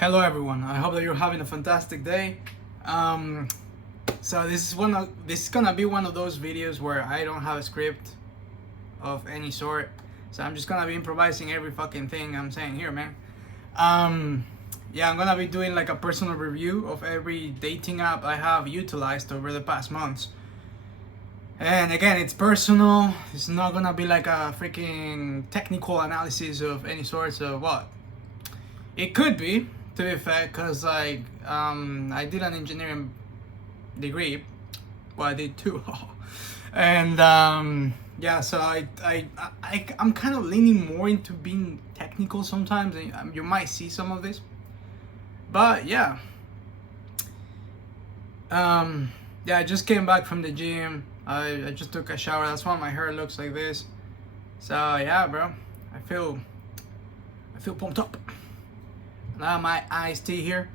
Hello everyone. I hope that you're having a fantastic day. So this is gonna be one of those videos where I don't have a script of any sort. So I'm just gonna be improvising every fucking thing I'm saying here, man. Yeah, I'm gonna be doing like a personal review of every dating app I have utilized over the past months. And again, it's personal. It's not gonna be like a freaking technical analysis of any sort. So what? It could be, to be fair, because I did an engineering degree. Well, I did too. And yeah, so I'm kind of leaning more into being technical sometimes, and you might see some of this. But yeah, yeah, I just came back from the gym. I just took a shower. That's why my hair looks like this. So yeah, bro, I feel pumped up. Now my iced tea here,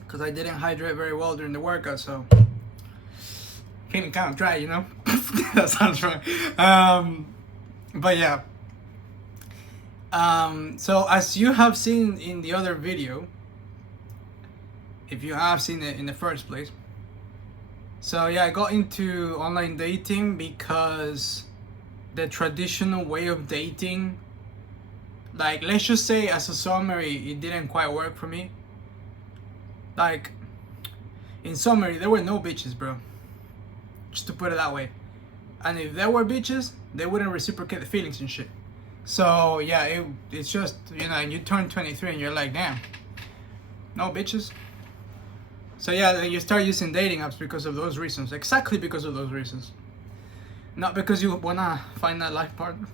because I didn't hydrate very well during the workout, so feeling kind of dry, you know. That sounds wrong. But yeah. So as you have seen in the other video, if you have seen it in the first place, so yeah, I got into online dating because the traditional way of dating, like, let's just say as a summary, it didn't quite work for me. Like, in summary, there were no bitches, bro. Just to put it that way. And if there were bitches, they wouldn't reciprocate the feelings and shit. So yeah, it's just, you know, and you turn 23 and you're like, damn, no bitches. So yeah, then you start using dating apps because of those reasons. Exactly because of those reasons. Not because you wanna find that life partner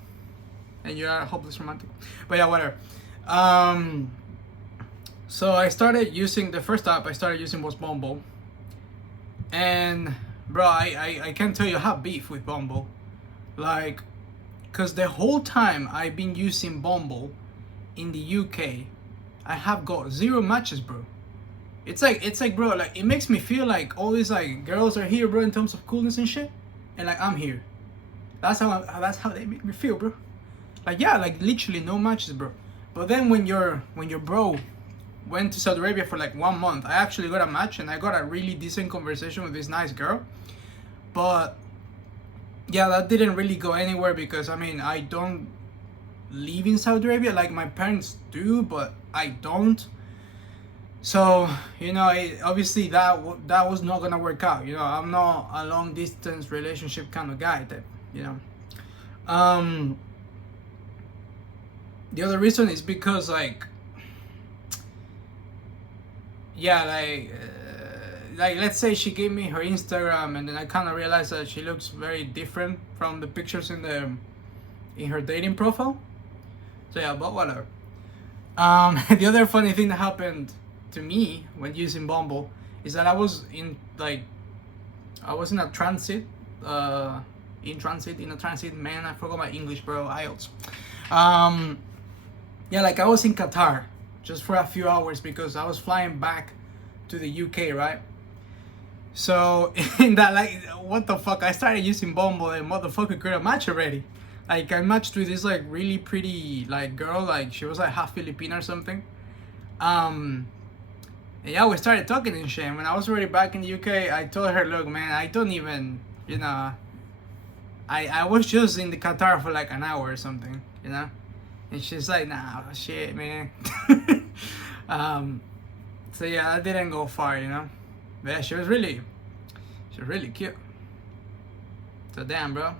and you are a hopeless romantic. But yeah, whatever. So I started using, the first app I started using was Bumble. And bro, I can't tell you, I have beef with Bumble. Like, cause the whole time I've been using Bumble in the UK, I have got 0 matches, bro. It's like bro, like, it makes me feel like all these like girls are here, bro, in terms of coolness and shit, and like I'm here. That's how they make me feel, bro. Like, yeah, like literally no matches, bro. But then when your bro went to Saudi Arabia for like 1 month, I actually got a match and I got a really decent conversation with this nice girl. But yeah, that didn't really go anywhere because I mean, I don't live in Saudi Arabia. Like, my parents do, but I don't. So, you know, obviously that was not gonna work out. You know, I'm not a long distance relationship kind of guy that, you know. The other reason is because, like, yeah, like let's say she gave me her Instagram and then I kind of realized that she looks very different from the pictures in her dating profile. So yeah, but whatever. The other funny thing that happened to me when using Bumble is that I was in a transit, man, I forgot my English, bro, IELTS. Yeah, like I was in Qatar just for a few hours because I was flying back to the UK, right? So in that, like, what the fuck, I started using Bumble and motherfucker got a match already. Like, I matched with this like really pretty like girl, like she was like half Filipino or something. And yeah, we started talking and shit. And when I was already back in the UK, I told her, look, man, I don't even, you know, I was just in the Qatar for like an hour or something, you know. And she's like, nah, shit, man. So yeah, that didn't go far, you know. But yeah, she was really cute. So damn, bro,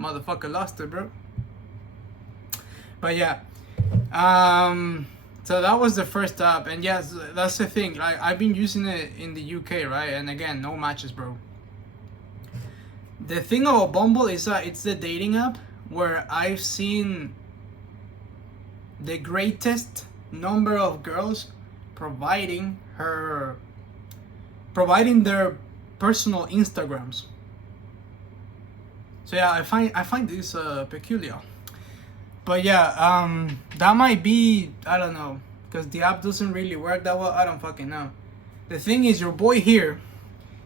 motherfucker lost it, bro. But yeah, so that was the first app, and yes, that's the thing. Like, I've been using it in the UK, right? And again, no matches, bro. The thing about Bumble is that it's the dating app where I've seen the greatest number of girls providing their personal Instagrams. So yeah, I find this peculiar. But yeah, that might be, I don't know, because the app doesn't really work that well. I don't fucking know. The thing is, your boy here,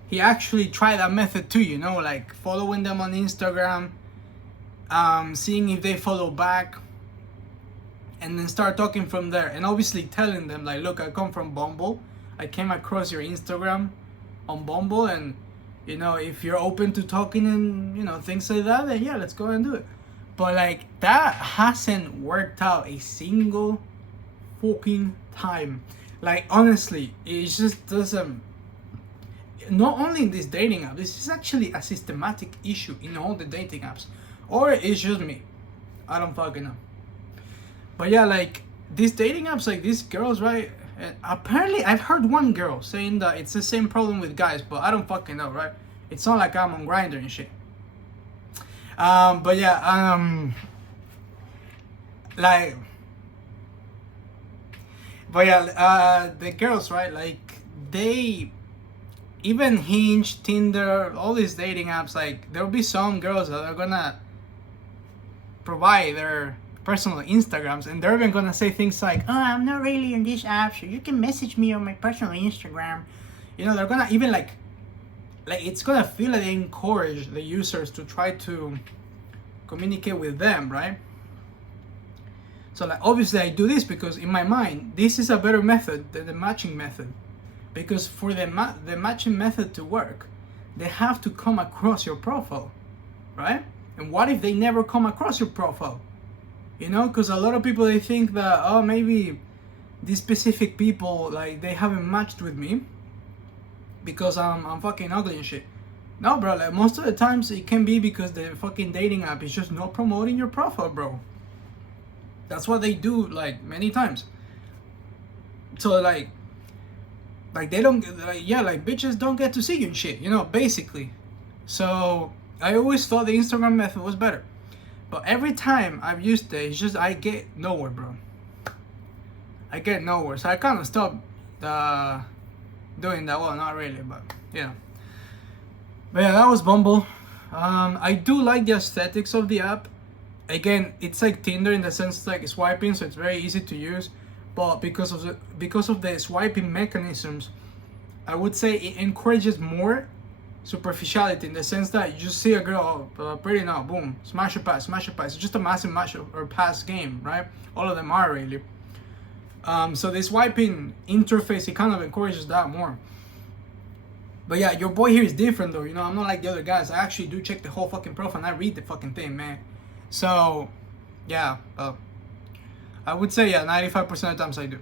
he actually tried that method too, you know, like following them on Instagram, seeing if they follow back. and then start talking from there. And obviously telling them like, look, I come from Bumble. I came across your Instagram on Bumble, and you know, if you're open to talking and you know things like that, then yeah, let's go and do it. But like that hasn't worked out a single fucking time. Like honestly, it just doesn't. Not only in this dating app, this is actually a systematic issue in all the dating apps, or it's just me. I don't fucking know. But yeah, like these dating apps, like these girls, right? And apparently, I've heard one girl saying that it's the same problem with guys, but I don't fucking know, right? It's not like I'm on Grindr and shit. But yeah, like, but yeah, the girls, right? Like they, even Hinge, Tinder, all these dating apps, like there'll be some girls that are gonna provide their personal Instagrams, and they're even gonna say things like, "Oh, I'm not really on this app, so you can message me on my personal Instagram." You know, they're gonna even like it's gonna feel like they encourage the users to try to communicate with them, right? So like obviously I do this because in my mind this is a better method than the matching method, because for the matching method to work, they have to come across your profile, right? And what if they never come across your profile? You know, because a lot of people, they think that, oh, maybe these specific people, like they haven't matched with me because I'm fucking ugly and shit. No, bro, like most of the times it can be because the fucking dating app is just not promoting your profile, bro. That's what they do like many times. So like they don't, like, yeah, like bitches don't get to see you and shit, you know, basically. So I always thought the Instagram method was better. But every time I've used it, it's just I get nowhere, bro. I get nowhere. So I kind of stopped doing that. Well, not really, but yeah. But yeah, that was Bumble. I do like the aesthetics of the app. Again, it's like Tinder in the sense it's like swiping, so it's very easy to use. But because of the swiping mechanisms, I would say it encourages more superficiality, in the sense that you just see a girl, pretty now, boom, smash or pass. It's just a massive match or pass game, right? All of them are really. So this swiping interface, it kind of encourages that more. But yeah, your boy here is different though, you know, I'm not like the other guys. I actually do check the whole fucking profile and I read the fucking thing, man. So yeah, I would say yeah, 95% of the times I do.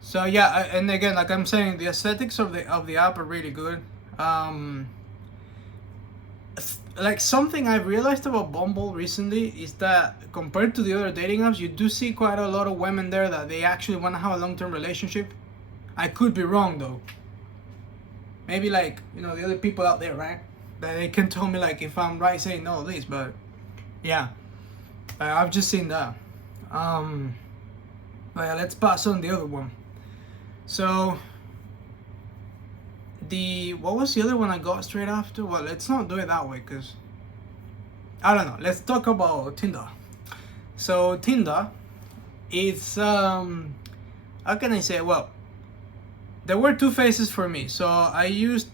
So yeah, and again, like I'm saying, the aesthetics of the app are really good. Like something I've realized about Bumble recently is that compared to the other dating apps, you do see quite a lot of women there that they actually want to have a long-term relationship. I could be wrong though. Maybe like, you know, the other people out there, right? That they can tell me like if I'm right saying all this, but yeah, I've just seen that. But yeah, let's pass on the other one. So what was the other one I got straight after? Well, let's not do it that way, because I don't know. Let's talk about Tinder. So Tinder, it's how can I say? Well, there were two phases for me. So I used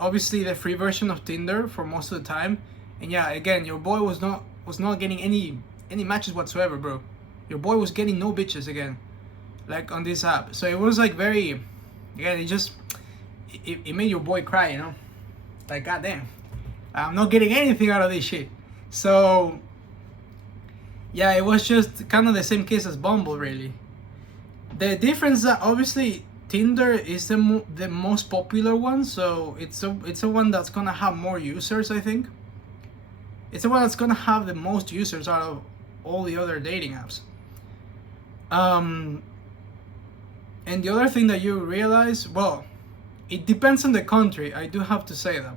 obviously the free version of Tinder for most of the time, and yeah, again, your boy was not getting any matches whatsoever, bro. Your boy was getting no bitches again, like on this app. So it was like very, again, it made your boy cry, you know, like goddamn, I'm not getting anything out of this shit. So yeah, it was just kind of the same case as Bumble, really. The difference that obviously Tinder is the most popular one, so it's a one that's gonna have more users. I think it's the one that's gonna have the most users out of all the other dating apps. And the other thing that you realize, well, it depends on the country, I do have to say that.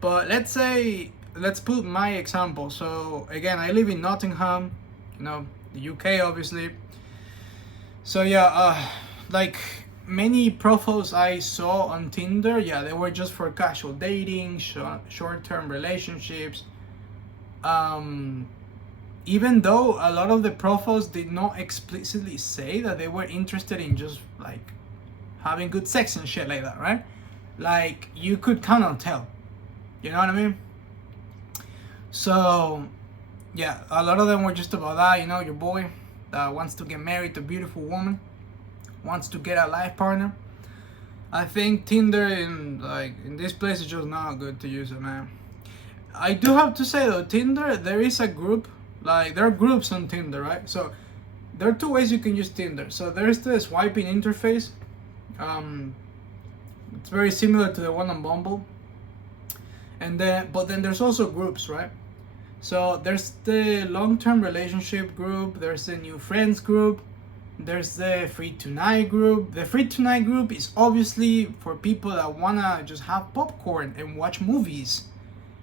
But let's put my example. So again, I live in Nottingham, you know, the UK obviously. So yeah, like many profiles I saw on Tinder, yeah, they were just for casual dating, short-term relationships. Even though a lot of the profiles did not explicitly say that they were interested in just like having good sex and shit like that, right? Like you could kind of tell, you know what I mean? So yeah, a lot of them were just about that, you know, your boy that wants to get married to a beautiful woman, wants to get a life partner. I think Tinder in this place is just not good to use it, man. I do have to say though, Tinder, there is a group, like there are groups on Tinder, right? So there are two ways you can use Tinder. So there's the swiping interface. It's very similar to the one on Bumble. But then there's also groups, right? So there's the long-term relationship group, there's the new friends group, there's the free tonight group. The free tonight group is obviously for people that wanna just have popcorn and watch movies,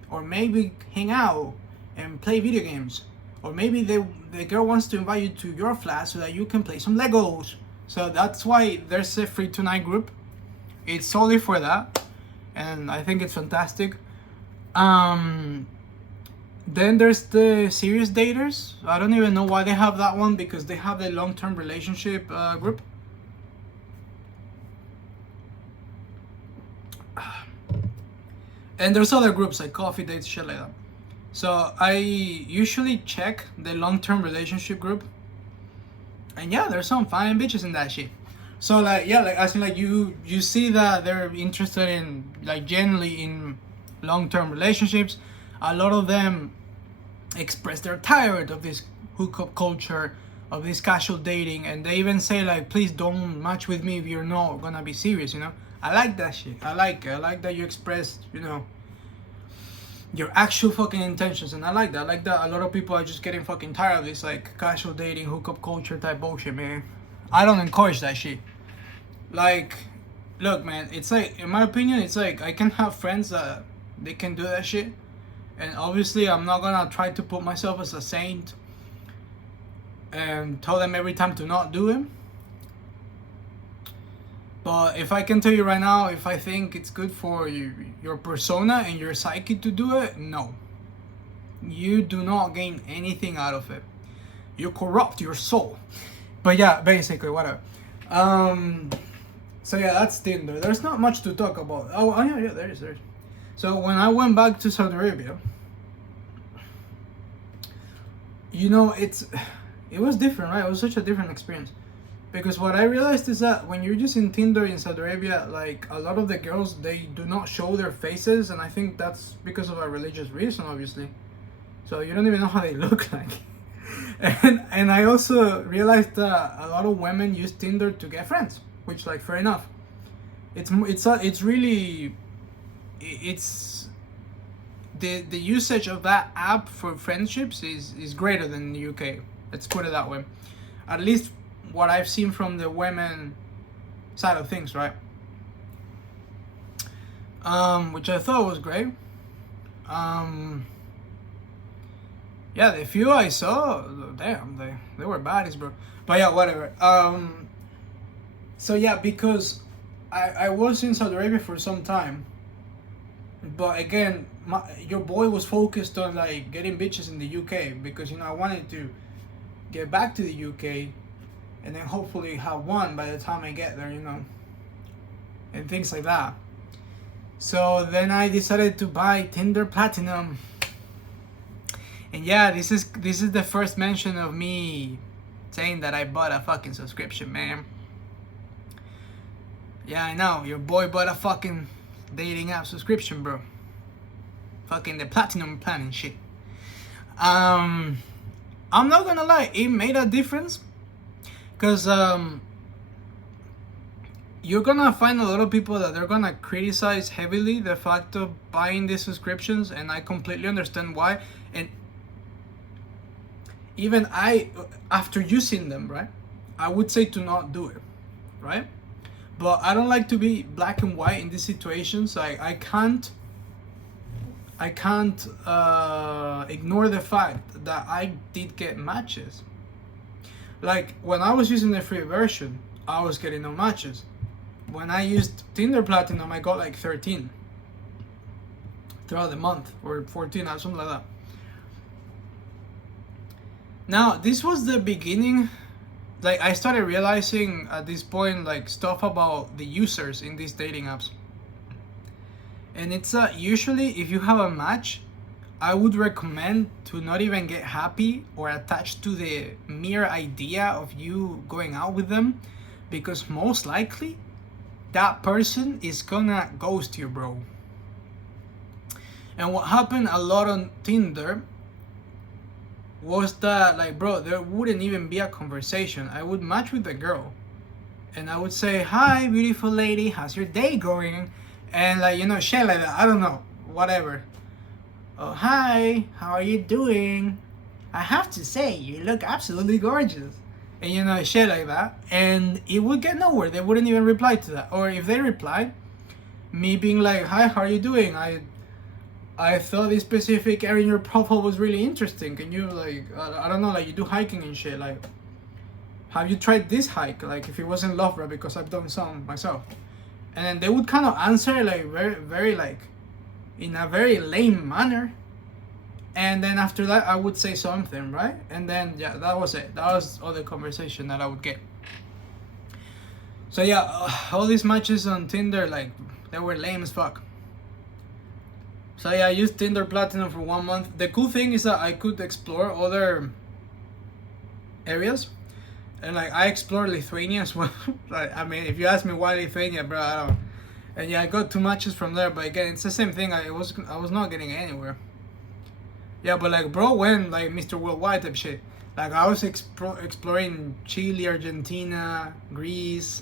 or maybe hang out and play video games, or maybe the girl wants to invite you to your flat so that you can play some Legos. So that's why there's a free tonight group. It's solely for that, and I think it's fantastic. Then there's the serious daters. I don't even know why they have that one, because they have the long-term relationship group. And there's other groups like coffee dates, shit like that. So I usually check the long-term relationship group, and yeah, there's some fine bitches in that shit. So like, yeah, like I think like you see that they're interested in, like, generally in long-term relationships. A lot of them express they're tired of this hookup culture, of this casual dating, and they even say like, please don't match with me if you're not gonna be serious, you know. I like that shit. I like that you express, you know, your actual fucking intentions, and I like that. A lot of people are just getting fucking tired of this like casual dating, hookup culture type bullshit, man. I don't encourage that shit. Like, look, man, it's like, in my opinion, it's like I can have friends that they can do that shit, and obviously I'm not gonna try to put myself as a saint and tell them every time to not do it. But if I can tell you right now, if I think it's good for your persona and your psyche to do it, no. You do not gain anything out of it. You corrupt your soul. But yeah, basically, whatever. So yeah, that's Tinder. There's not much to talk about. Oh yeah, there is. So when I went back to Saudi Arabia, you know, it was different, right? It was such a different experience. Because what I realized is that when you're using Tinder in Saudi Arabia, like, a lot of the girls, they do not show their faces, and I think that's because of a religious reason, obviously. So you don't even know how they look like. And I also realized that a lot of women use Tinder to get friends, which, like, fair enough. It's really the usage of that app for friendships is greater than the UK. Let's put it that way. At least what I've seen from the women side of things, right? Which I thought was great. Yeah, the few I saw, damn, they were baddies, bro. But yeah, whatever. So yeah, because I was in Saudi Arabia for some time, but again, your boy was focused on like getting bitches in the UK, because, you know, I wanted to get back to the UK and then hopefully have one by the time I get there, you know, and things like that. So then I decided to buy Tinder Platinum. And yeah, this is the first mention of me saying that I bought a fucking subscription, man. Yeah, I know, your boy bought a fucking dating app subscription, bro. Fucking the Platinum plan and shit. I'm not gonna lie, it made a difference. Because you're gonna find a lot of people that they're gonna criticize heavily the fact of buying these subscriptions, and I completely understand why. And even I, after using them, right, I would say to not do it, right? But I don't like to be black and white in these situations. I can't ignore the fact that I did get matches. Like, when I was using the free version, I was getting no matches. When I used Tinder Platinum, I got like 13 throughout the month, or 14 or something like that. Now, this was the beginning. Like, I started realizing at this point, like, stuff about the users in these dating apps. And it's usually, if you have a match, I would recommend to not even get happy or attached to the mere idea of you going out with them, because most likely that person is gonna ghost you, bro. And what happened a lot on Tinder was that, like, bro, there wouldn't even be a conversation. I would match with the girl and I would say, "Hi, beautiful lady, how's your day going?" And, like, you know, shit like that. I don't know, whatever. "Oh, hi, how are you doing? I have to say, you look absolutely gorgeous." And, you know, shit like that. And it would get nowhere. They wouldn't even reply to that. Or if they replied, me being like, "Hi, how are you doing? I thought this specific area in your profile was really interesting. Can you, like, I don't know, like, you do hiking and shit, like, have you tried this hike? Like, if it wasn't Loughborough, because I've done some myself." And then they would kind of answer, like, very, very, like, in a very lame manner. And then after that, I would say something, right? And then, yeah, that was it. That was all the conversation that I would get. So, yeah, all these matches on Tinder, like, they were lame as fuck. So yeah, I used Tinder Platinum for 1 month. The cool thing is that I could explore other areas, and, like, I explored Lithuania as well. Like, I mean, if you ask me why Lithuania, bro, I don't. And yeah, I got 2 matches from there, but again, it's the same thing. I was not getting anywhere. Yeah, but, like, bro, when, like, Mr. Worldwide type shit. Like, I was exploring Chile, Argentina, Greece,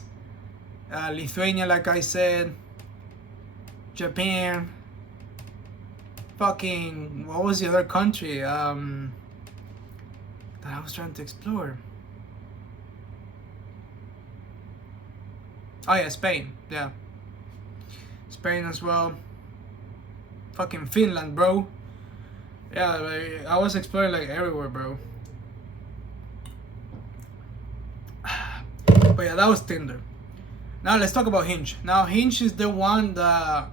Lithuania, like I said, Japan. Fucking, what was the other country that I was trying to explore? Oh yeah, Spain. Yeah, Spain as well. Fucking Finland, bro. Yeah, like, I was exploring, like, everywhere, bro. But yeah, that was Tinder. Now let's talk about Hinge. Now Hinge is the one that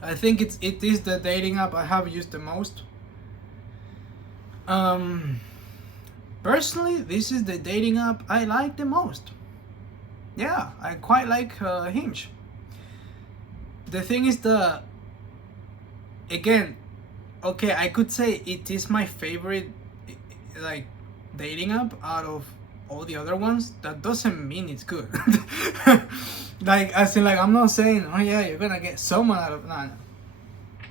I think it is the dating app I have used the most. Personally, this is the dating app I like the most. Yeah, I quite like Hinge. The thing is that, again, okay, I could say it is my favorite, like, dating app out of all the other ones. That doesn't mean it's good. Like, as in, like, I'm not saying, oh yeah, you're gonna get someone out of that.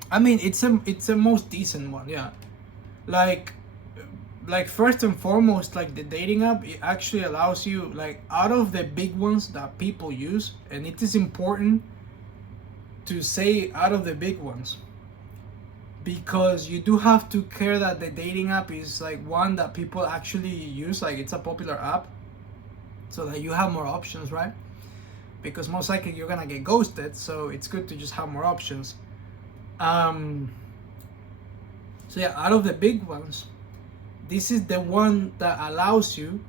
I mean, it's a most decent one, yeah. Like first and foremost, like, the dating app, it actually allows you, like, out of the big ones that people use, and it is important to say out of the big ones, because you do have to care that the dating app is, like, one that people actually use, like, it's a popular app, so that you have more options, right? Because most likely you're gonna get ghosted, so it's good to just have more options. So yeah, out of the big ones, this is the one that allows you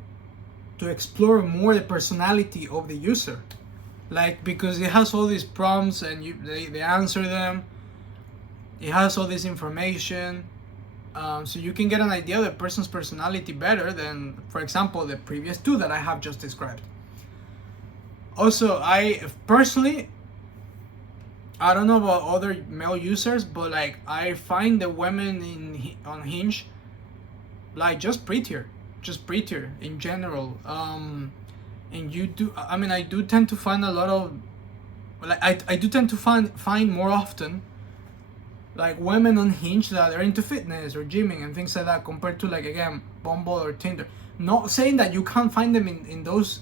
to explore more the personality of the user, like, because it has all these prompts and they answer them. It has all this information, so you can get an idea of the person's personality better than, for example, the previous two that I have just described. Also, I personally, I don't know about other male users, but, like, I find the women on Hinge, like, just prettier in general. And you do, I mean, I do tend to find a lot of, like, I do tend to find more often, like, women on Hinge that are into fitness or gymming and things like that, compared to, like, again, Bumble or Tinder. Not saying that you can't find them in those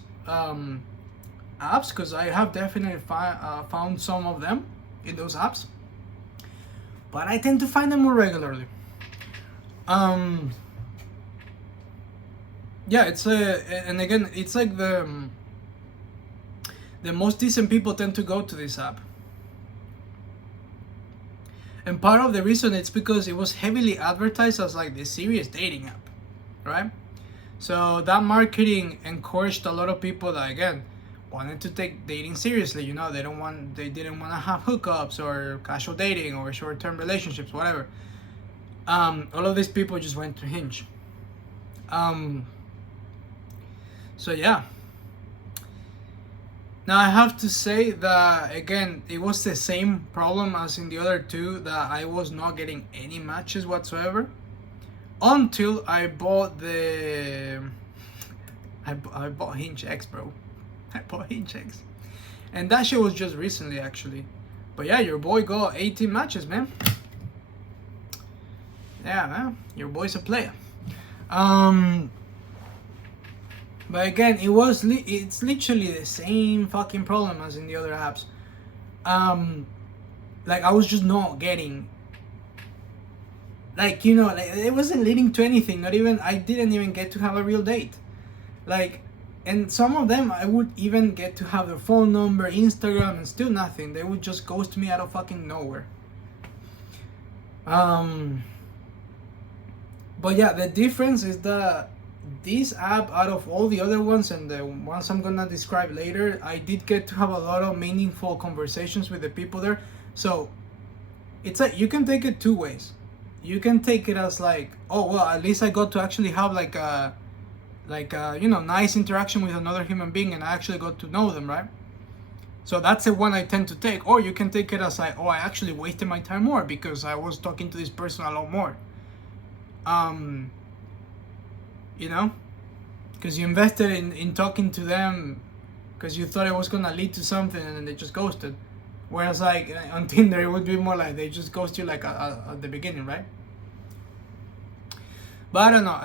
apps, because I have definitely found some of them in those apps, but I tend to find them more regularly. Yeah, and again, it's like the most decent people tend to go to this app, and part of the reason it's because it was heavily advertised as, like, the serious dating app, right? So that marketing encouraged a lot of people that, again, wanted to take dating seriously. You know, they didn't want to have hookups or casual dating or short-term relationships, whatever. All of these people just went to Hinge. So yeah, Now I have to say that again, it was the same problem as in the other two, that I was not getting any matches whatsoever until I bought I bought Hinge X, bro. I bought Hinge X, and that shit was just recently actually. But yeah, your boy got 18 matches, man. Yeah, man, your boy's a player. But again, it's literally the same fucking problem as in the other apps. Like I was just not getting, like, you know, like it wasn't leading to anything. Not even, I didn't even get to have a real date. Like, and some of them I would even get to have their phone number, Instagram, and still nothing. They would just ghost me out of fucking nowhere. But yeah, the difference is that this app, out of all the other ones and the ones I'm gonna describe later, I did get to have a lot of meaningful conversations with the people there. So it's like, you can take it two ways. You can take it as like, oh well, at least I got to actually have like a you know, nice interaction with another human being, and I actually got to know them, right? So that's the one I tend to take. Or you can take it as like, oh, I actually wasted my time more because I was talking to this person a lot more. You know, because you invested in talking to them because you thought it was gonna lead to something, and then they just ghosted. Whereas like on Tinder, it would be more like they just ghost you like at the beginning, right? But I don't know,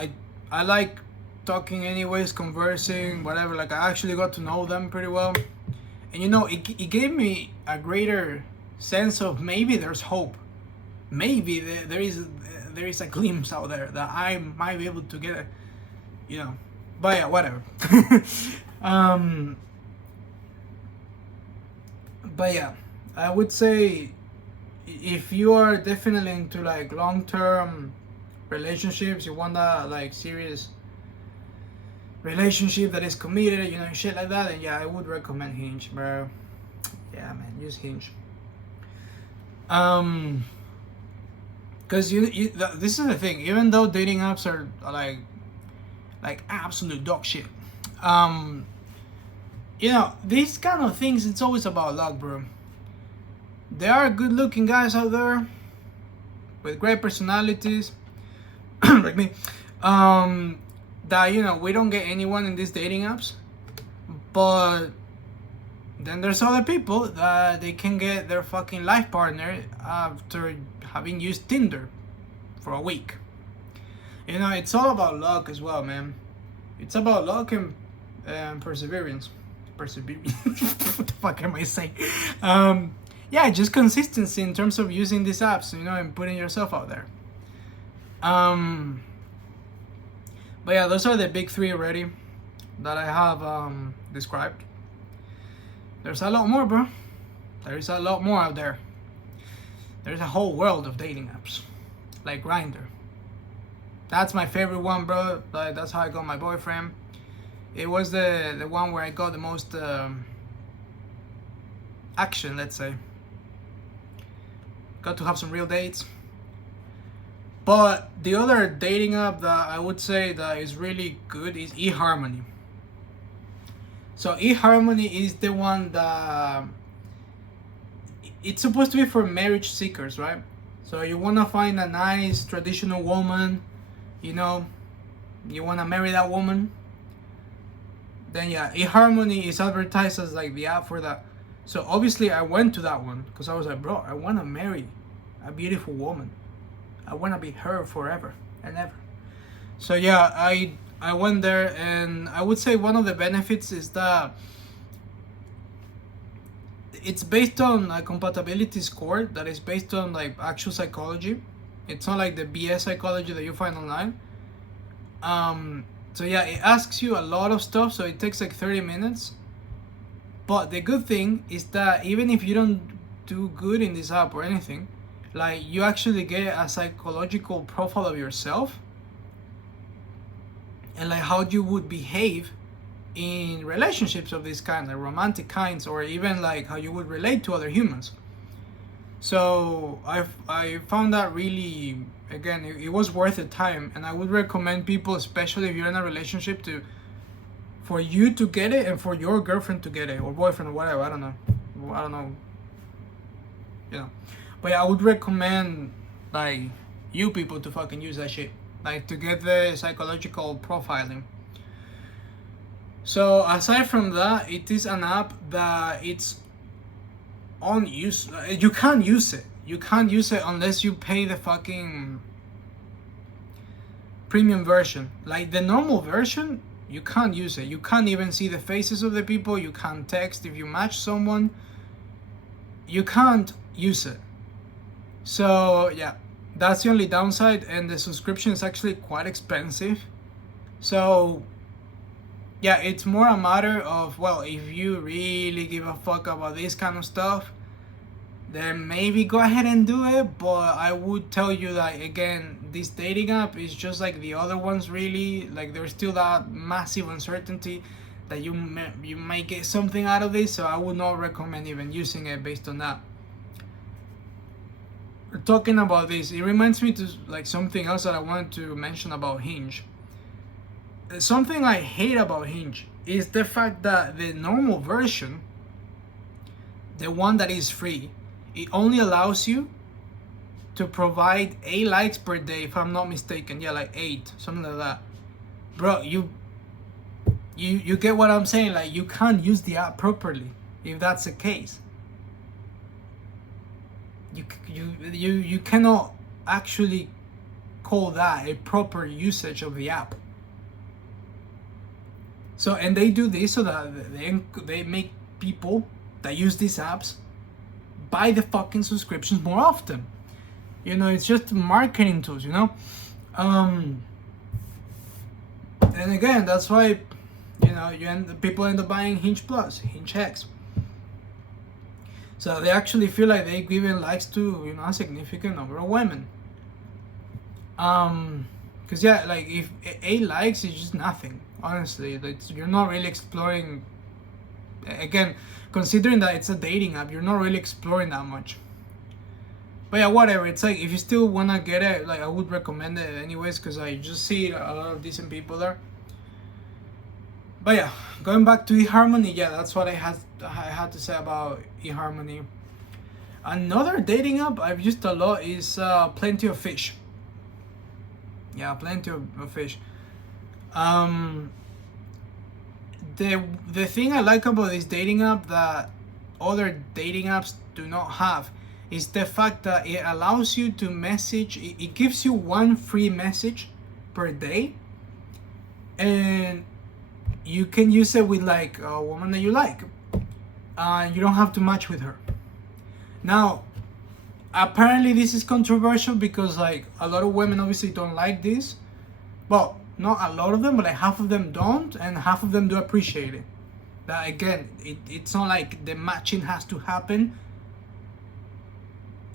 I like talking anyways, conversing, whatever. Like I actually got to know them pretty well, and you know, it gave me a greater sense of maybe there's hope, maybe there is a glimpse out there that I might be able to get a, you know. But yeah, whatever. But yeah, I would say if you are definitely into like long-term relationships, you want that like serious relationship that is committed, you know, shit like that, then yeah, I would recommend Hinge, bro. Yeah, man, use Hinge. Because this is the thing. Even though dating apps are like absolute dog shit, you know, these kind of things, it's always about luck, bro. There are good-looking guys out there with great personalities, like me. That, you know, we don't get anyone in these dating apps, but then there's other people that they can get their fucking life partner after having used Tinder for a week. You know, it's all about luck as well, man. It's about luck and perseverance. Perseverance. What the fuck am I saying? Yeah, just consistency in terms of using these apps, you know, and putting yourself out there. But yeah, those are the big three already that I have described. There's a lot more, bro. There's a lot more out there. There's a whole world of dating apps, like Grindr. That's my favorite one, bro. Like, that's how I got my boyfriend. It was the one where I got the most action, let's say. Got to have some real dates. But the other dating app that I would say that is really good is eHarmony. So eHarmony is the one that it's supposed to be for marriage seekers, right? So you want to find a nice traditional woman, you know, you want to marry that woman, then yeah, eHarmony is advertised as like the app for that. So obviously I went to that one because I was like, bro, I want to marry a beautiful woman. I want to be her forever and ever. So yeah, I went there, and I would say one of the benefits is that it's based on a compatibility score that is based on like actual psychology. It's not like the BS psychology that you find online. So yeah, it asks you a lot of stuff, so it takes like 30 minutes. But the good thing is that even if you don't do good in this app or anything, like you actually get a psychological profile of yourself and like how you would behave in relationships of this kind, like romantic kinds, or even like how you would relate to other humans. So I found that really, again, it was worth the time, and I would recommend people, especially if you're in a relationship, for you to get it and for your girlfriend to get it or boyfriend or whatever. I don't know. You know. But yeah, I would recommend like you people to fucking use that shit, like to get the psychological profiling. So aside from that, it is an app that it's on use. You can't use it. You can't use it unless you pay the fucking premium version. Like the normal version, you can't use it. You can't even see the faces of the people. You can't text if you match someone. You can't use it. So yeah, that's the only downside, and the subscription is actually quite expensive. So yeah, it's more a matter of, well, if you really give a fuck about this kind of stuff, then maybe go ahead and do it. But I would tell you that, again, this dating app is just like the other ones, really. Like, there's still that massive uncertainty that you might get something out of this, so I would not recommend even using it based on that. Talking about this, it reminds me to like something else that I wanted to mention about Hinge. Something I hate about Hinge is the fact that the normal version, the one that is free, it only allows you to provide 8 likes per day, if I'm not mistaken. Yeah, like 8, something like that. Bro, you get what I'm saying? Like, you can't use the app properly if that's the case. You cannot actually call that a proper usage of the app. So, and they do this so that they make people that use these apps buy the fucking subscriptions more often. You know, it's just marketing tools, you know? And again, that's why, you know, people end up buying Hinge Plus, Hinge X. So they actually feel like they're giving likes to, you know, a significant number of women. Because yeah, like if 8 likes is just nothing, honestly. You're not really exploring. Again, considering that it's a dating app, you're not really exploring that much. But yeah, whatever. It's like, if you still wanna get it, like, I would recommend it anyways, because I just see a lot of decent people there. But yeah, going back to eHarmony, yeah, that's what I had to say about eHarmony. Another dating app I've used a lot is Plenty of Fish. Yeah, Plenty of Fish. The thing I like about this dating app that other dating apps do not have is the fact that it allows you to message. It gives you 1 free message per day, and you can use it with like a woman that you like. You don't have to match with her. Now, apparently this is controversial because like a lot of women obviously don't like this. Well, not a lot of them, but like half of them don't, and half of them do appreciate it. That again, it's not like the matching has to happen,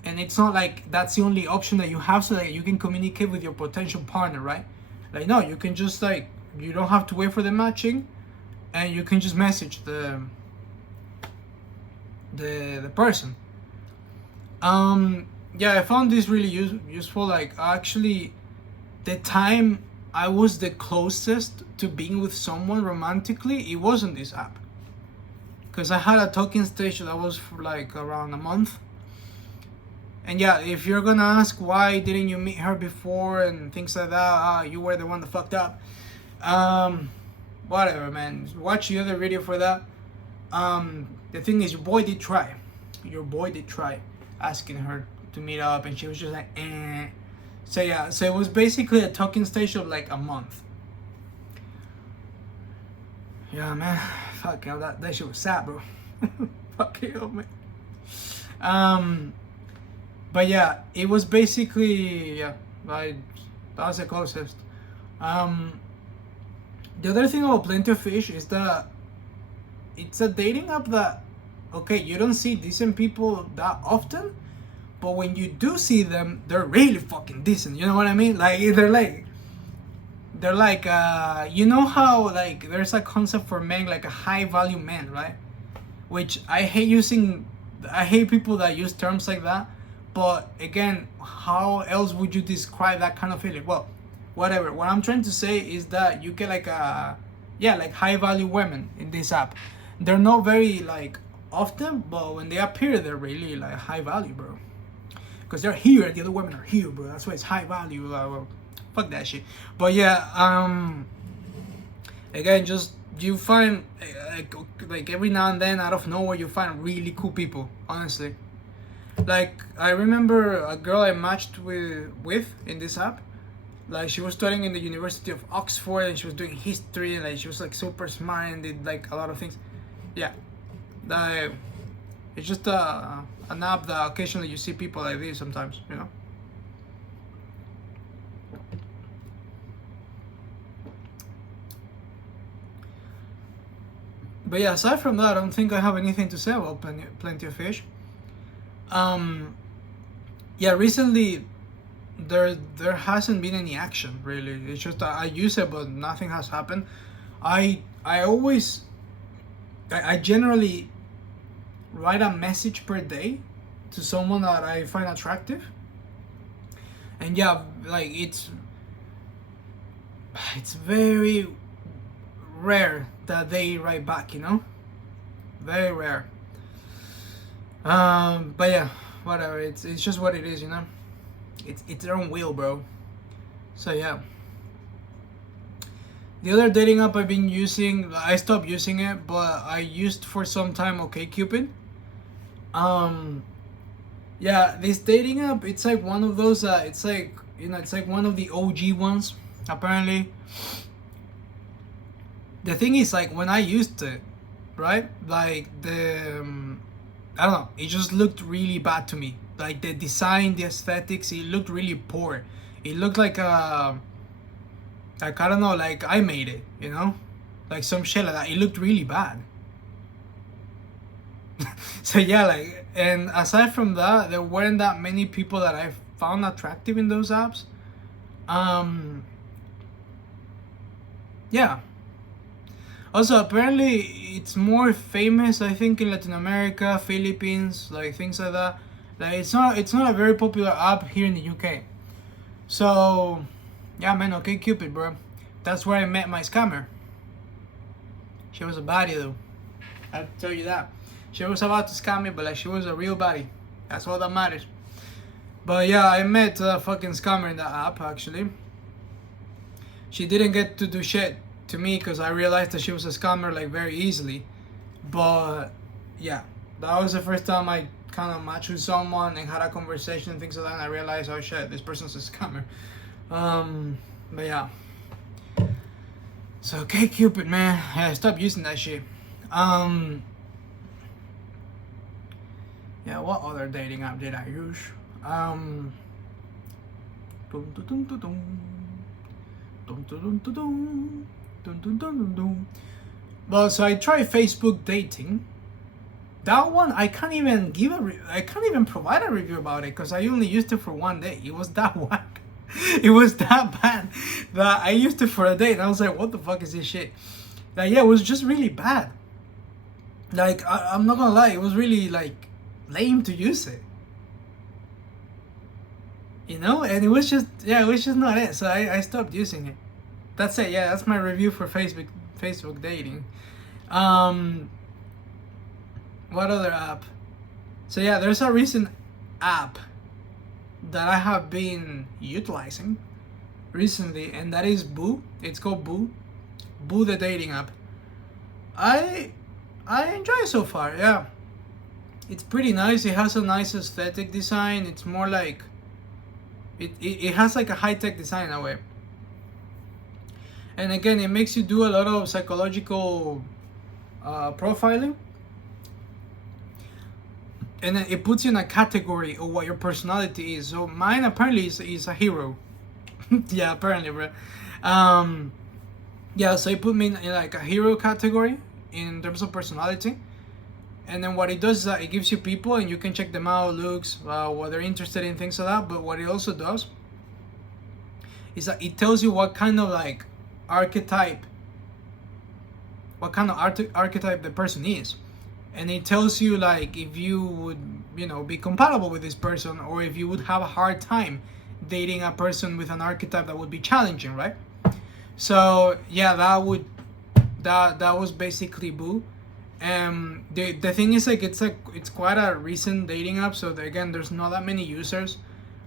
and it's not like that's the only option that you have so that you can communicate with your potential partner, right? Like, no, you can just like, you don't have to wait for the matching, and you can just message the person. Yeah, I found this really useful. Like, actually, the time I was the closest to being with someone romantically, it wasn't this app, because I had a talking stage that was for like around a month. And yeah, if you're gonna ask why didn't you meet her before and things like that, you were the one that fucked up. Whatever, man. Watch the other video for that. The thing is, your boy did try asking her to meet up, and she was just like, eh. So yeah, so it was basically a talking stage of like a month. Yeah, man. Fuck, you know, that shit was sad, bro. Fuck you, man. But yeah, it was basically, yeah, like, that was the closest. The other thing about Plenty of Fish is that it's a dating app that, okay, you don't see decent people that often, but when you do see them, they're really fucking decent. You know what I mean? Like, they're like, you know how like there's a concept for men, like a high value man, right? Which I hate people that use terms like that. But again, how else would you describe that kind of feeling? Well, whatever. What I'm trying to say is that you get like a yeah, like high value women in this app. They're not very like often, but when they appear, they're really like high value, bro. Because they're here, the other women are here, bro. That's why it's high value. Well, fuck that shit. But yeah, again, just you find like every now and then out of nowhere you find really cool people. Honestly, like I remember a girl I matched with in this app. Like she was studying in the University of Oxford and she was doing history and like she was like super smart and did like a lot of things. Yeah, like it's just an app that occasionally you see people like this sometimes, you know. But yeah, aside from that, I don't think I have anything to say about Plenty of Fish. Yeah, recently there hasn't been any action really. It's just that I use it, but nothing has happened. I always I generally write a message per day to someone that I find attractive, and yeah, like it's very rare that they write back, you know, very rare. But yeah, whatever. It's just what it is, you know. It's their own will, bro. So yeah. The other dating app I've been using, I stopped using it, but I used for some time OkCupid. Yeah, this dating app, it's like one of those. It's like, you know, it's like one of the OG ones. Apparently, the thing is, like when I used it, right? Like I don't know. It just looked really bad to me. Like the design, the aesthetics, it looked really poor. It looked like like I don't know, like I made it, you know, like some shit like that. It looked really bad. So yeah, like, and aside from that, there weren't that many people that I found attractive in those apps. Yeah. Also, apparently, it's more famous, I think, in Latin America, Philippines, like things like that. Like it's not a very popular app here in the UK. So, yeah, man, OkCupid, bro. That's where I met my scammer. She was a baddie, though. I'll tell you that. She was about to scam me, but like she was a real baddie. That's all that matters. But yeah, I met a fucking scammer in that app, actually. She didn't get to do shit to me because I realized that she was a scammer like very easily. But yeah, that was the first time I kind of matched with someone and had a conversation and things like that, and I realized, oh shit, this person's a scammer. But yeah. So OkCupid, man, yeah, stop using that shit. Yeah, what other dating app did I use? Well, so I tried Facebook dating. That one I can't even I can't even provide a review about it because I only used it for one day. It was that whack. It was that bad that I used it for a day and I was like, what the fuck is this shit? Like, yeah, it was just really bad. Like, I'm not gonna lie, it was really like lame to use it, you know. And it was just, yeah, it was just not it. So I stopped using it. That's it. Yeah, that's my review for Facebook dating. What other app? So yeah, there's a recent app that I have been utilizing recently, and that is Boo. It's called Boo. Boo, the dating app. I enjoy it so far. Yeah, it's pretty nice. It has a nice aesthetic design. It's more like it has like a high-tech design in a way. And again, it makes you do a lot of psychological profiling, and then it puts you in a category of what your personality is. So mine apparently is a hero. Yeah, apparently, bro. Yeah, so it put me in like a hero category in terms of personality. And then what it does is that it gives you people and you can check them out, looks, what they're interested in, things like that. But what it also does is that it tells you what kind of like archetype the person is. And it tells you like if you would, you know, be compatible with this person, or if you would have a hard time dating a person with an archetype that would be challenging, right? So yeah, that would That was basically Boo. The thing is like it's quite a recent dating app, so again there's not that many users.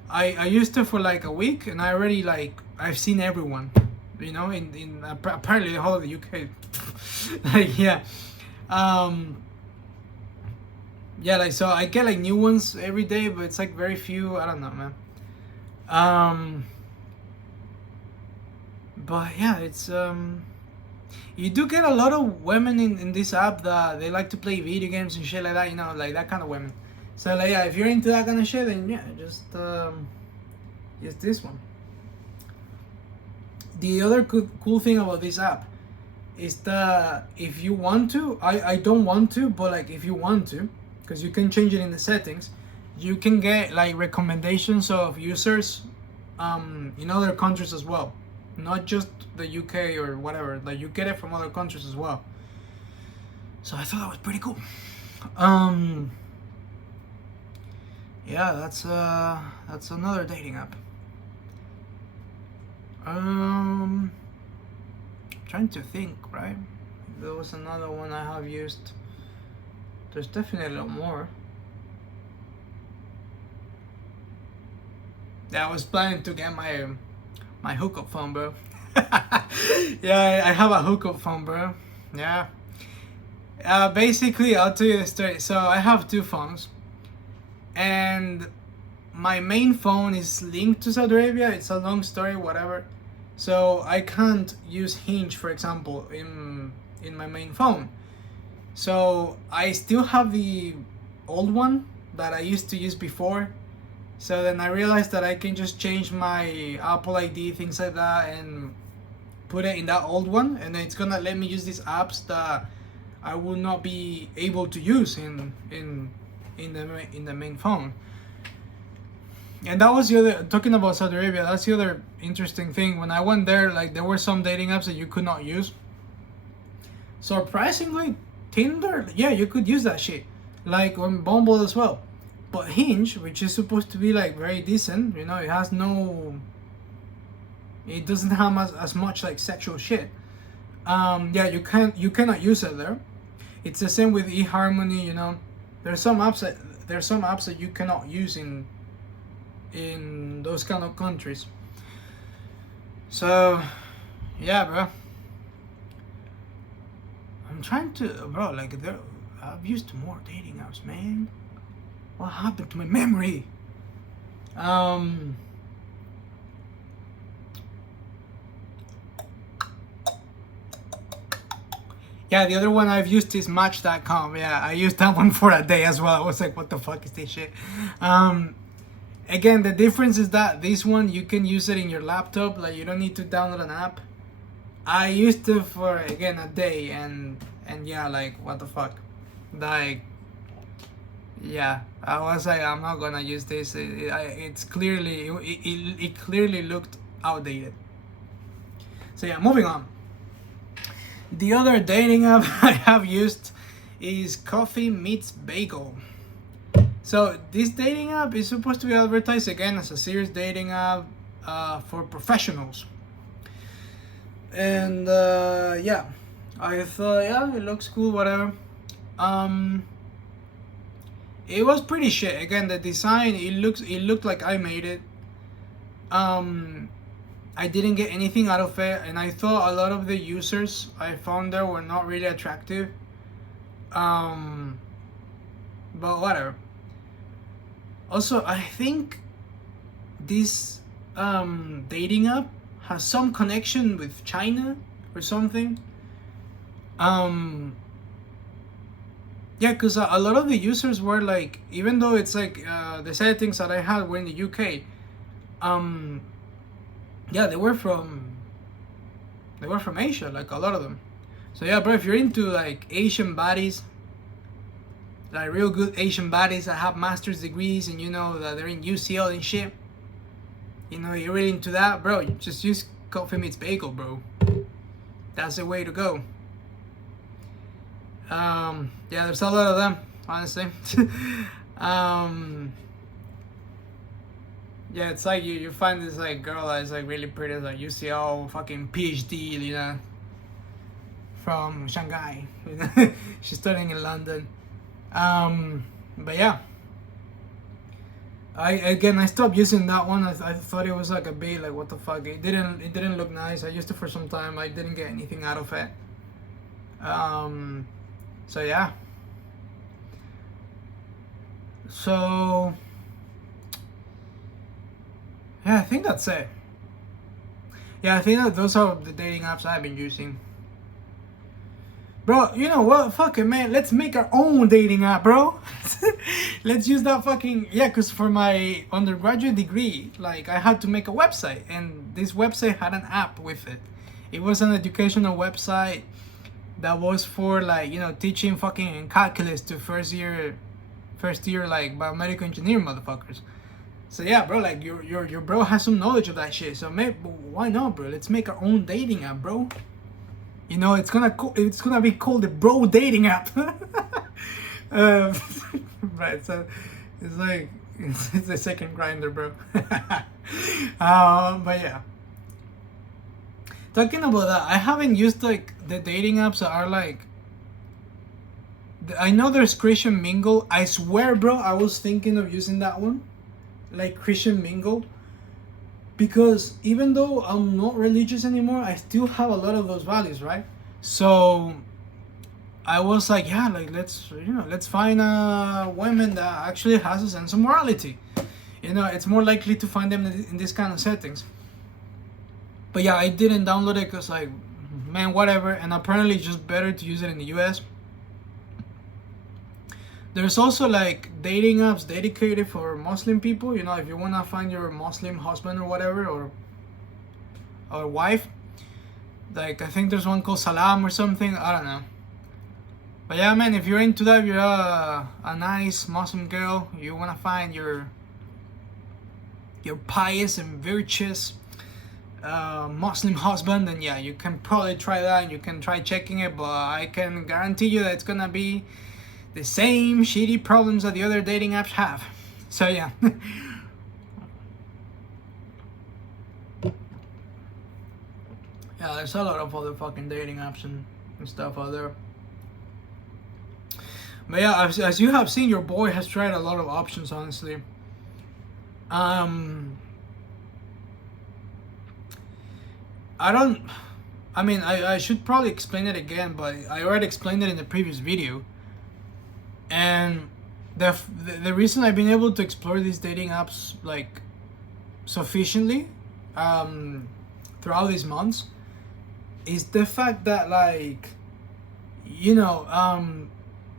I used it for like a week, and I already like I've seen everyone, you know, in apparently the whole of the UK. Like yeah, um, yeah, like so I get like new ones every day, but it's like very few. I don't know, man. But yeah, it's you do get a lot of women in this app that they like to play video games and shit like that, you know, like that kind of women. So like yeah, if you're into that kind of shit, then yeah, just use this one. The other cool thing about this app is that if you want to, I don't want to, but like if you want to, because you can change it in the settings, you can get like recommendations of users in other countries as well, not just the UK or whatever. Like you get it from other countries as well. So I thought that was pretty cool. Yeah, that's another dating app. Trying to think, right? There was another one I have used. There's definitely a lot more. Yeah, I was planning to get my hookup phone, bro. Yeah, I have a hookup phone, bro. Yeah. Basically, I'll tell you the story. So I have two phones, and my main phone is linked to Saudi Arabia. It's a long story, whatever. So I can't use Hinge, for example, in my main phone. So I still have the old one that I used to use before. So then I realized that I can just change my Apple ID, things like that, and put it in that old one, and then it's gonna let me use these apps that I will not be able to use in the main phone. And that was the other, talking about Saudi Arabia, that's the other interesting thing. When I went there, like there were some dating apps that you could not use. Surprisingly, Tinder, yeah, you could use that shit. Like on Bumble as well. But Hinge, which is supposed to be like very decent, you know, it doesn't have as much like sexual shit. Yeah, you cannot use it there. It's the same with eHarmony, you know. There's some apps that you cannot use in those kind of countries. So yeah, bro. I'm trying to, bro, like I've used more dating apps, man. What happened to my memory? Yeah, the other one I've used is Match.com. Yeah, I used that one for a day as well. I was like, what the fuck is this shit? Again, the difference is that this one, you can use it in your laptop. Like, you don't need to download an app. I used it for, again, a day. And yeah, like, what the fuck? Like, yeah, I was like, I'm not gonna use this. It clearly looked outdated. So yeah, moving on. The other dating app I have used is Coffee Meets Bagel. So this dating app is supposed to be advertised again as a serious dating app for professionals. And yeah, I thought, yeah, it looks cool, whatever. It was pretty shit. Again, the design, it looked like I made it. I didn't get anything out of it, and I thought a lot of the users I found there were not really attractive. But whatever. Also, I think this dating app has some connection with China or something. Yeah, because a lot of the users were like, even though it's like the settings that I had were in the UK, yeah, they were from Asia, like a lot of them. So yeah, bro, if you're into like Asian bodies, like real good Asian bodies that have master's degrees and you know that they're in UCL and shit, you know, you're really into that, bro, you just use Coffee Meets Bagel, bro. That's the way to go. Yeah, there's a lot of them, honestly. Yeah, it's like you find this like girl that's like really pretty, like UCL fucking PhD, you know, from Shanghai. She's studying in London. But yeah, I stopped using that one. I thought it was like a bit like, what the fuck. It didn't look nice. I used it for some time. I didn't get anything out of it. So yeah. So yeah, I think that's it. Yeah, I think that those are the dating apps I've been using. Bro, you know what? Fuck it, man. Let's make our own dating app, bro. Let's use that fucking... Yeah, because for my undergraduate degree, like, I had to make a website. And this website had an app with it. It was an educational website that was for, like, you know, teaching fucking calculus to first year, like, biomedical engineer motherfuckers. So yeah, bro, like, your bro has some knowledge of that shit. So maybe, why not, bro? Let's make our own dating app, bro. You know, it's gonna be called the bro dating app. Right, so it's like it's the second Grindr, bro. But yeah, talking about that, I haven't used like the dating apps that are like. I know there's Christian Mingle. I swear, bro, I was thinking of using that one, like Christian Mingle. Because even though I'm not religious anymore, I still have a lot of those values, right? So I was like, yeah, like let's find a woman that actually has a sense of morality. You know, it's more likely to find them in this kind of settings. But yeah, I didn't download it because, like, man, whatever. And apparently it's just better to use it in the US. There's also like dating apps dedicated for Muslim people. You know, if you want to find your Muslim husband or whatever, or wife. Like, I think there's one called Salam or something. I don't know. But yeah, man, if you're into that, you're a nice Muslim girl, you want to find your pious and virtuous Muslim husband, then yeah, you can probably try that, and you can try checking it. But I can guarantee you that it's gonna be the same shitty problems that the other dating apps have. So yeah. Yeah, there's a lot of other fucking dating apps and stuff out there. But yeah, as you have seen, your boy has tried a lot of options, honestly. I mean, I should probably explain it again, but I already explained it in the previous video. And the reason I've been able to explore these dating apps like sufficiently throughout these months is the fact that, like, you know,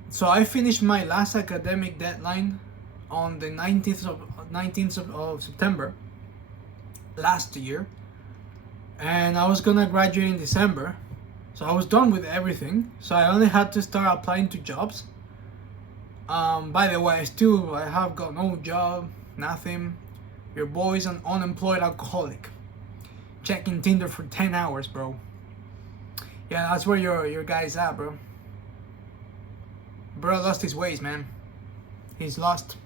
so I finished my last academic deadline on the 19th of September last year, and I was gonna graduate in December, so I was done with everything. So I only had to start applying to jobs. By the way, I have got no job, nothing. Your boy's an unemployed alcoholic, checking Tinder for 10 hours, bro. Yeah, that's where your guy's at, bro. Bro lost his ways, man. He's lost.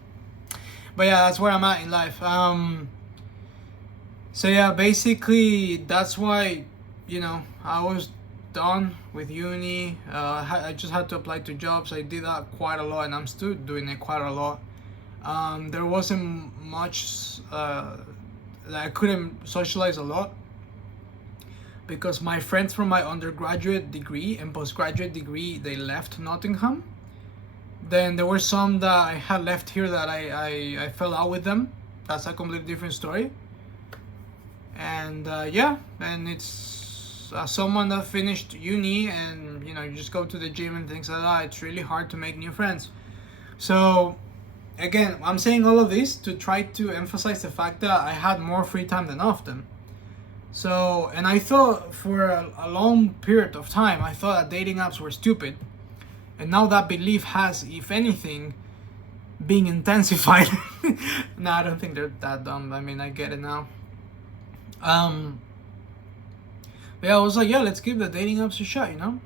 But yeah, that's where I'm at in life. So yeah, basically that's why, you know, I was done with uni. I just had to apply to jobs. I did that quite a lot, and I'm still doing it quite a lot. There wasn't much that I couldn't socialize a lot, because my friends from my undergraduate degree and postgraduate degree, they left Nottingham. Then there were some that I had left here that I fell out with them. That's a completely different story. And yeah, and it's someone that finished uni, and you know, you just go to the gym and things like that. It's really hard to make new friends. So again, I'm saying all of this to try to emphasize the fact that I had more free time than often. So, and I thought for a long period of time, I thought that dating apps were stupid. And now that belief has, if anything, being intensified. No, I don't think they're that dumb. I mean, I get it now. But yeah, I was like, yeah, let's give the dating apps a shot, you know?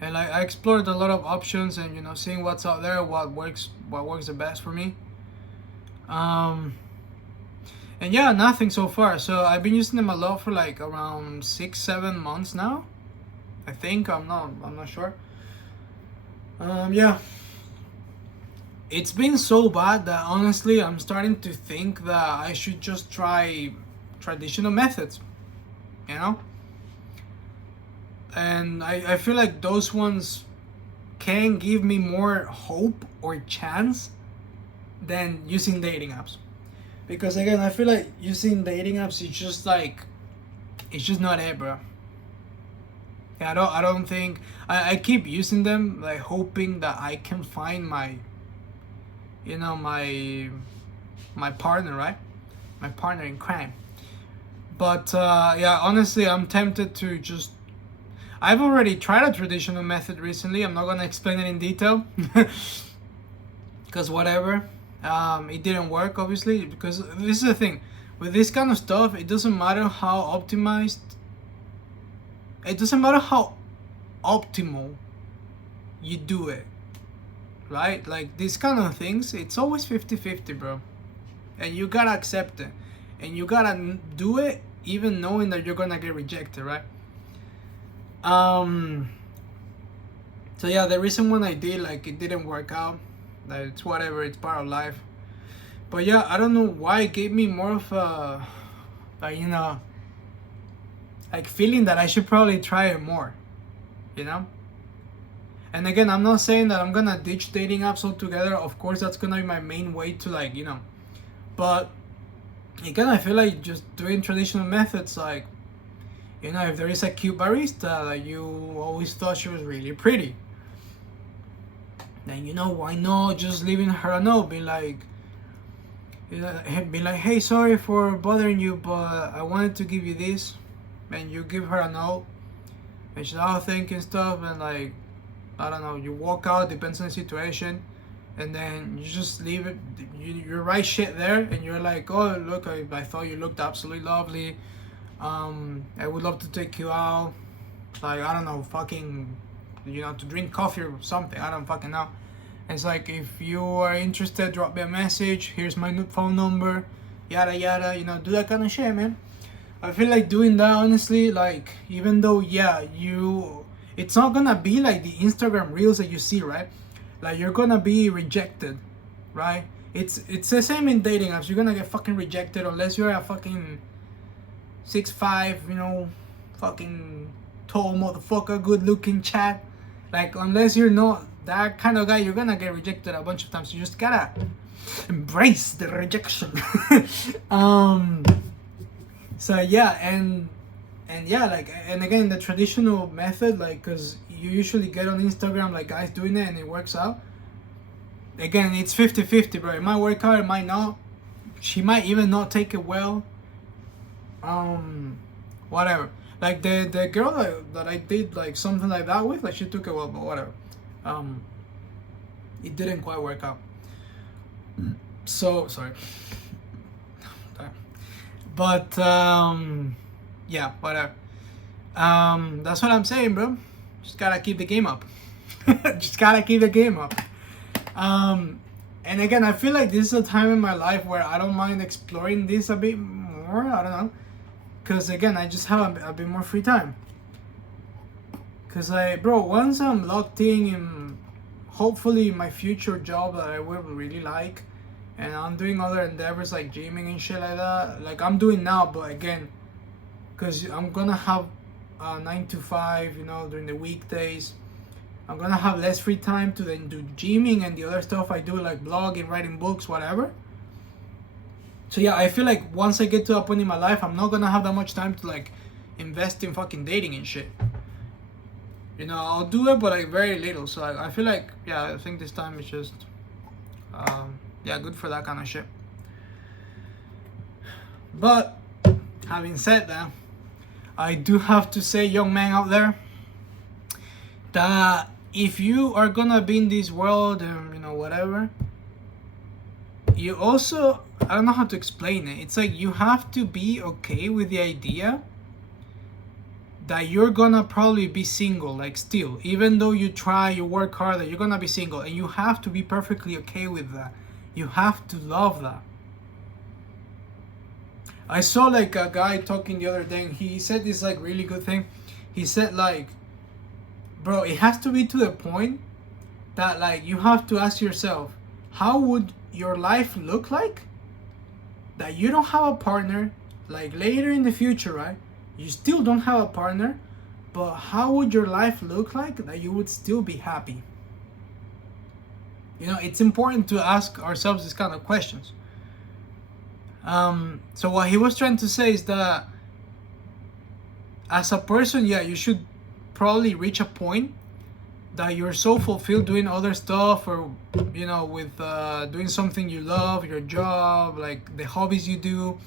And like, I explored a lot of options, and, you know, seeing what's out there, what works the best for me. And yeah, nothing so far. So I've been using them a lot for like around 6-7 months now. I think I'm not sure. Yeah, it's been so bad that honestly I'm starting to think that I should just try traditional methods, you know. And I feel like those ones can give me more hope or chance than using dating apps. Because again, I feel like using dating apps is just like, it's just not it, bro. Yeah, I don't think I keep using them like hoping that I can find my, you know, my partner, right? My partner in crime. But yeah, honestly, I'm tempted to just. I've already tried a traditional method recently. I'm not gonna explain it in detail, because whatever. It didn't work, obviously, because this is the thing. With this kind of stuff, it doesn't matter how optimized. It doesn't matter how optimal you do it, right? Like these kind of things, it's always 50-50, bro. And you gotta accept it. And you gotta do it even knowing that you're gonna get rejected, right? So yeah, the reason when I did, like, it didn't work out. Like, it's whatever, it's part of life. But yeah, I don't know why it gave me more of a, you know, like feeling that I should probably try it more, you know. And again, I'm not saying that I'm gonna ditch dating apps altogether. Of course, that's gonna be my main way to, like, you know. But again, I feel like just doing traditional methods, like, you know, if there is a cute barista that you always thought she was really pretty, then, you know, why not just leaving her a note, be like, hey, sorry for bothering you, but I wanted to give you this, and you give her a note, and she's, oh, thank you and stuff, and like, I don't know, you walk out, depends on the situation, and then you just leave it, you write shit there, and you're like, oh, look, I thought you looked absolutely lovely, I would love to take you out, like, I don't know, fucking, you know, to drink coffee or something, I don't fucking know. It's like, if you are interested, drop me a message, here's my phone number, yada yada, you know, do that kind of shit, man. I feel like doing that, honestly, like, even though, yeah, it's not gonna be like the Instagram reels that you see, right? Like, you're gonna be rejected, right? It's the same in dating apps. You're gonna get fucking rejected unless you're a fucking 6'5", you know, fucking tall motherfucker, good looking chat. Like, unless you're not that kind of guy, you're gonna get rejected a bunch of times. You just gotta embrace the rejection. So yeah, and yeah, like, and again, the traditional method, like, because you usually get on Instagram like guys doing it and it works out. Again, it's 50-50, bro. It might work out, it might not. She might even not take it well. Whatever. Like the girl that I did like something like that with, like, she took it well, but whatever. It didn't quite work out. So sorry. But yeah, whatever. That's what I'm saying, bro. Just gotta keep the game up. Just gotta keep the game up. And again, I feel like this is a time in my life where I don't mind exploring this a bit more. I don't know, cause again, I just have a bit more free time. Cause bro, once I'm locked in hopefully my future job that I will really like, and I'm doing other endeavors like gymming and shit like that, like I'm doing now, but again, cause I'm gonna have 9 to 5, you know, during the weekdays. I'm gonna have less free time to then do gymming and the other stuff I do, like blogging, writing books, whatever. So yeah, I feel like once I get to a point in my life, I'm not gonna have that much time to like invest in fucking dating and shit. You know, I'll do it, but like very little. So I feel like, yeah, I think this time is just, yeah, good for that kind of shit. But having said that, I do have to say, young man out there, that if you are gonna be in this world and, you know, whatever, you also, I don't know how to explain it. It's like you have to be okay with the idea that you're gonna probably be single, like, still, even though you try, you work hard, that you're gonna be single, and you have to be perfectly okay with that. You have to love that. I saw like a guy talking the other day, and he said this like really good thing. He said like, bro, it has to be to the point that like you have to ask yourself, how would your life look like that you don't have a partner, like later in the future, right? You still don't have a partner, but how would your life look like that you would still be happy? You know, it's important to ask ourselves these kind of questions. So what he was trying to say is that as a person, yeah, you should probably reach a point that you're so fulfilled doing other stuff, or you know, with doing something you love, your job, like the hobbies you do,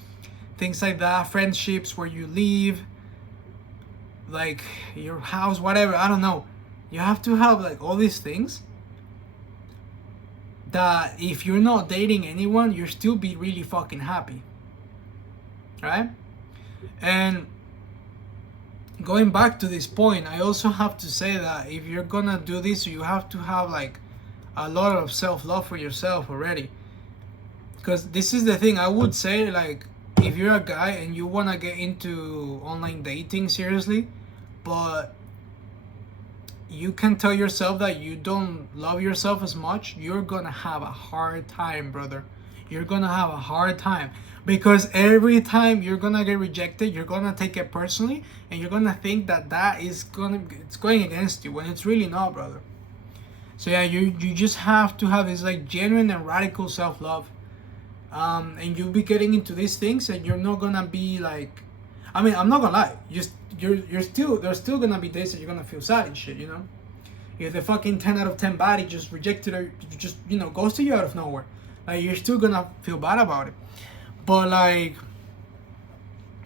things like that, friendships where you live, like your house, whatever, I don't know. You have to have like all these things that if you're not dating anyone, you'll still be really fucking happy, right? And going back to this point, I also have to say that if you're gonna do this, you have to have like a lot of self-love for yourself already. Because this is the thing, I would say, like, if you're a guy and you wanna get into online dating seriously, but you can tell yourself that you don't love yourself as much, you're gonna have a hard time, brother. You're gonna have a hard time, because every time you're gonna get rejected, you're gonna take it personally, and you're gonna think that it's going against you, when it's really not, brother. So yeah, you just have to have this like genuine and radical self-love, and you'll be getting into these things, and you're not gonna be like, I mean, I'm not gonna lie, you're still, there's still gonna be days that you're gonna feel sad and shit, you know. If the fucking 10 out of 10 body just rejected or just, you know, goes to you out of nowhere, like, you're still gonna feel bad about it. But like,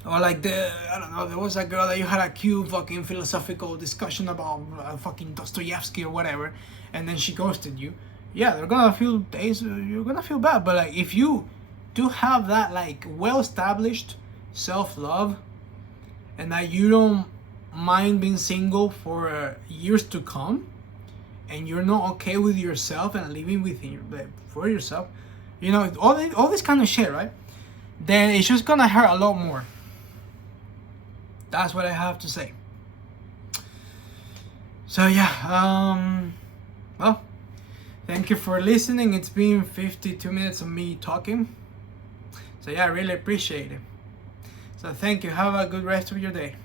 or like I don't know, there was a girl that you had a cute fucking philosophical discussion about fucking Dostoevsky or whatever, and then she ghosted you. Yeah, they're gonna feel days, you're gonna feel bad. But like, if you do have that like well-established self-love, and that you don't mind being single for years to come, and you're not okay with yourself and living within for yourself, you know, all this kind of shit, right? Then it's just gonna hurt a lot more. That's what I have to say. So yeah, well, thank you for listening. It's been 52 minutes of me talking. So yeah, I really appreciate it. So thank you. Have a good rest of your day.